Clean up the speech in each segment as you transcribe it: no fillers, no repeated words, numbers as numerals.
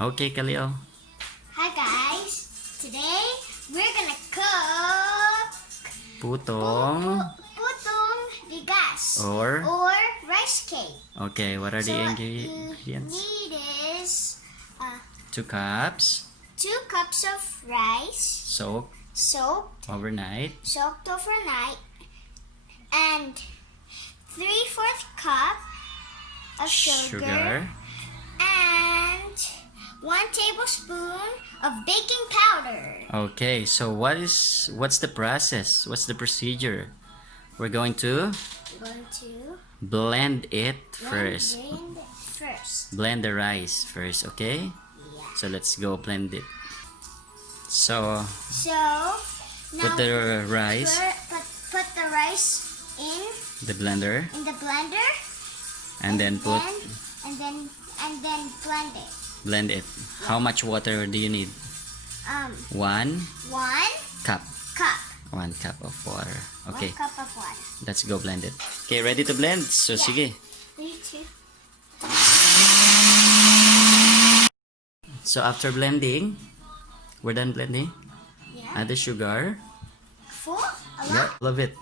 Okay, Khalil. Hi guys. Today we're gonna cook Putong Putong Bigas or rice cake. okay, what are the What ingredients? you need is 2 cups 2 cups of rice soaked overnight, and 3/4 cup of sugar and 1 tablespoon of baking powder. Okay, so what's the process? What's the procedure? We're going to blend it first. Blend the rice first, okay? Yeah. So let's go blend it. So Now put the rice put the rice in the blender the blender and then put and then blend it. blend it. How much water do you need? 1 cup. 1 cup of water. Okay. 1 cup of water. Let's go blend it. Okay, ready to blend? So Yeah. sige. 3, 2. So after blending, we're done blending. Yeah. Add the sugar. Full? A lot? Yeah, love it.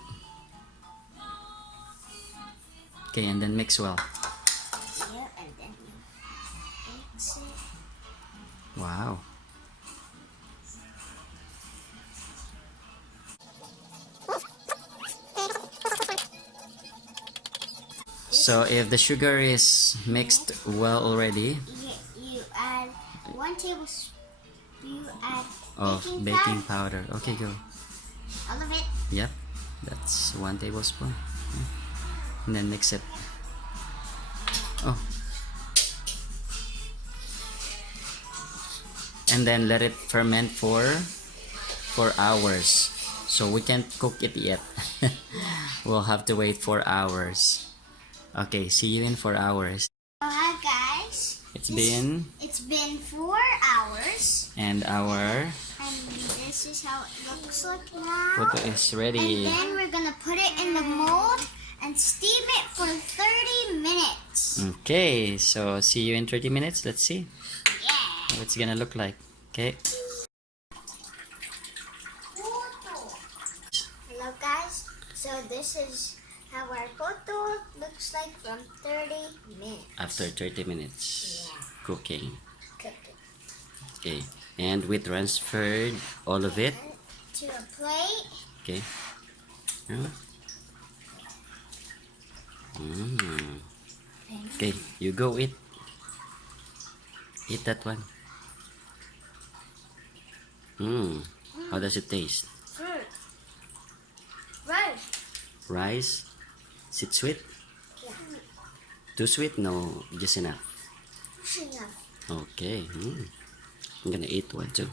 Okay, and then mix well. Yeah, and then you mix it. Wow. So if the sugar is mixed well already You add 1 tablespoon. You add of baking powder. Okay, go. All of it. Yep, that's 1 tablespoon. And then mix it. Oh. And then let it ferment for 4 hours. So we can't cook it yet. We'll have to wait 4 hours. Okay, see you in 4 hours. Oh, hi guys. It's been 4 hours. and our And this is how it looks like now. Puto is ready. And then we're gonna put it in the mold and steam it for 30 minutes. Okay, so see you in 30 minutes. Let's see Yeah. what it's gonna look like. Okay. Hello guys. So this is how our photo looks like from 30 minutes. After 30 minutes cooking. Cooking. Okay, and we transferred all of it. To a plate. Okay. Okay, you go eat. Eat that one. How does it taste? Rice. Rice? Is it sweet? Yeah. Too sweet? No, just enough. Enough. Okay. I'm gonna eat one too.